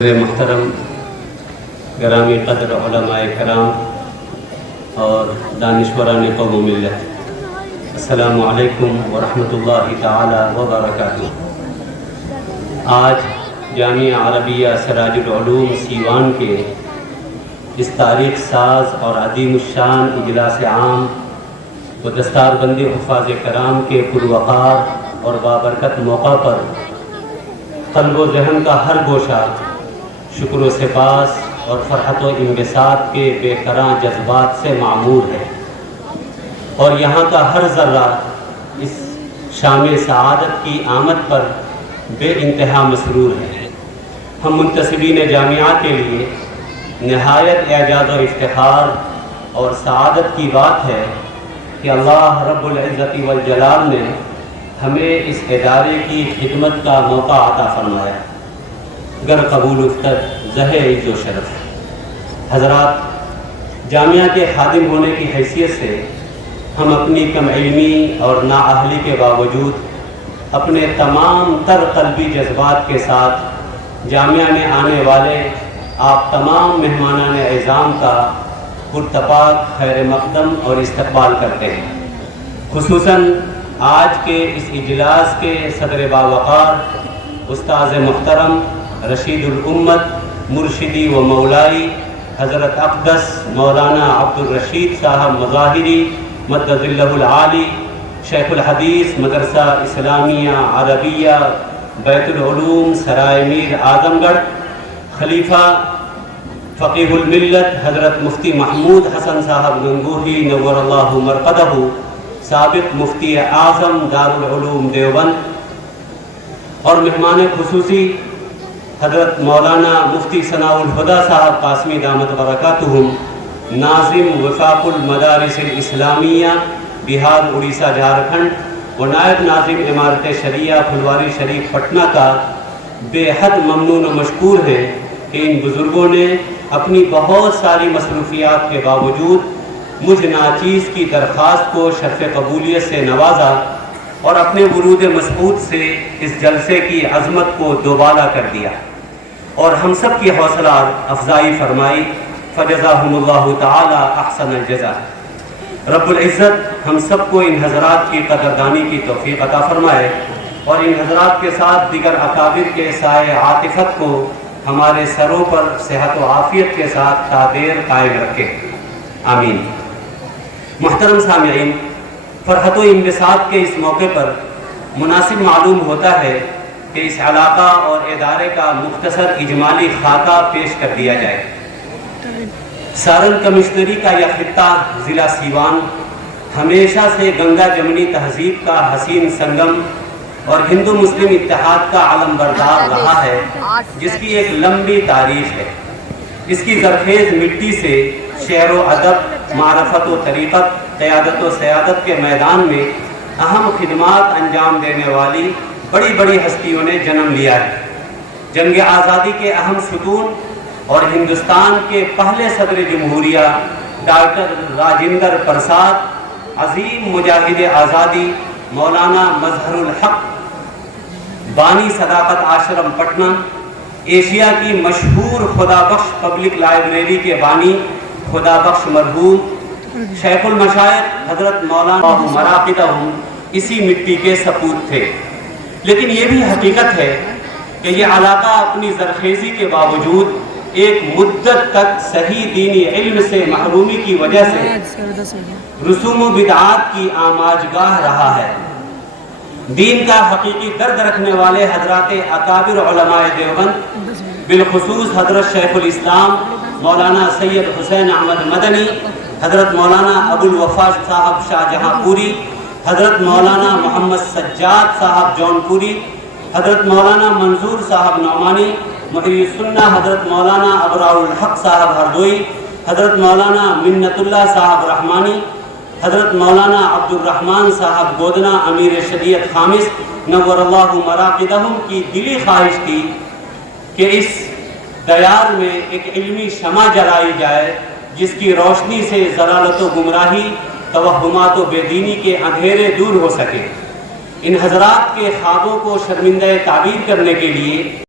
محترم گرامی قدر علماء کرام اور دانشوران قوم و ملت، السلام علیکم ورحمۃ اللہ تعالی وبرکاتہ۔ آج جامعہ عربیہ سراج العلوم سیوان کے اس تاریخ ساز اور عظیم الشان اجلاس عام و دستار بندی حفاظ کرام کے پروقار اور بابرکت موقع پر قلب و ذہن کا ہر گوشہ شکر و سپاس اور فرحت و انبساط کے بے کراں جذبات سے معمور ہے، اور یہاں کا ہر ذرہ اس شام سعادت کی آمد پر بے انتہا مسرور ہے۔ ہم منتسبین جامعہ کے لیے نہایت اعجاز و افتخار اور سعادت کی بات ہے کہ اللہ رب العزت والجلال نے ہمیں اس ادارے کی خدمت کا موقع عطا فرمایا، گر قبول افتر زہ عز و شرف۔ حضرات، جامعہ کے خادم ہونے کی حیثیت سے ہم اپنی کم علمی اور نااہلی کے باوجود اپنے تمام تر قلبی جذبات کے ساتھ جامعہ میں آنے والے آپ تمام مہمانان اعظام کا پرتپاک خیر مقدم اور استقبال کرتے ہیں۔ خصوصاً آج کے اس اجلاس کے صدر باوقار استاذ محترم رشید الامت مرشدی و مولائی حضرت اقدس مولانا عبد الرشید صاحب مظاہری مد ظلہ العالی، شیخ الحدیث مدرسہ اسلامیہ عربیہ بیت العلوم سرائے میر اعظم گڑھ، خلیفہ فقیہ الملت حضرت مفتی محمود حسن صاحب گنگوہی نور اللہ مرقدہ، سابق مفتی اعظم دارالعلوم دیوبند، اور مہمان خصوصی حضرت مولانا مفتی ثناء الہدیٰ صاحب قاسمی دامت برکاتہم، ناظم وفاق المدارس الاسلامیہ بہار اڑیسہ جھارکھنڈ و نائب ناظم امارت شریعہ پھلواری شریف پٹنہ کا بے حد ممنون و مشکور ہیں کہ ان بزرگوں نے اپنی بہت ساری مصروفیات کے باوجود مجھ ناچیز کی درخواست کو شرف قبولیت سے نوازا اور اپنے ورود مسعود سے اس جلسے کی عظمت کو دوبالا کر دیا اور ہم سب کی حوصلہ افزائی فرمائی۔ فجزاہم اللہ تعالی احسن الجزا۔ رب العزت ہم سب کو ان حضرات کی قدردانی کی توفیق عطا فرمائے اور ان حضرات کے ساتھ دیگر اکابر کے سائے عاطفت کو ہمارے سروں پر صحت و عافیت کے ساتھ تا دیر قائم رکھے، آمین۔ محترم سامعین، فرحت و انبساط کے اس موقع پر مناسب معلوم ہوتا ہے کہ اس علاقہ اور ادارے کا مختصر اجمالی خاکہ پیش کر دیا جائے۔ سارن کمشنری کا یہ خطہ ضلع سیوان ہمیشہ سے گنگا جمنی تہذیب کا حسین سنگم اور ہندو مسلم اتحاد کا علم بردار رہا ہے، جس کی ایک لمبی تاریخ ہے۔ اس کی زرخیز مٹی سے شعر و ادب، معرفت و طریقت، قیادت و سیادت کے میدان میں اہم خدمات انجام دینے والی بڑی بڑی ہستیوں نے جنم لیا ہے۔ جنگ آزادی کے اہم ستون اور ہندوستان کے پہلے صدر جمہوریہ ڈاکٹر راجندر پرساد، عظیم مجاہد آزادی مولانا مظہر الحق، بانی صداقت آشرم پٹنہ، ایشیا کی مشہور خدا بخش پبلک لائبریری کے بانی خدا بخش مرحوم شیخ المشائخ حضرت مولانا مراقدہ اسی مٹی کے سپوت تھے۔ لیکن یہ بھی حقیقت ہے کہ یہ علاقہ اپنی زرخیزی کے باوجود ایک مدت تک صحیح دینی علم سے محرومی کی وجہ سے رسوم و بدعات کی آماجگاہ رہا ہے۔ دین کا حقیقی درد رکھنے والے حضرات اکابر علماء دیوبند، بالخصوص حضرت شیخ الاسلام مولانا سید حسین احمد مدنی، حضرت مولانا ابو الوفا صاحب شاہ جہاں پوری، حضرت مولانا محمد سجاد صاحب جون پوری، حضرت مولانا منظور صاحب نعمانی، محی السنہ حضرت مولانا ابرار الحق صاحب ہردوئی، حضرت مولانا منت اللہ صاحب رحمانی، حضرت مولانا عبد الرحمن صاحب گودنا امیر شریعت خامس نور اللہ مراقدہم کی دلی خواہش تھی کہ اس دیار میں ایک علمی شمع جلائی جائے جس کی روشنی سے ضلالت و گمراہی، توہمات و بے دینی کے اندھیرے دور ہو سکے۔ ان حضرات کے خوابوں کو شرمندہ تعبیر کرنے کے لیے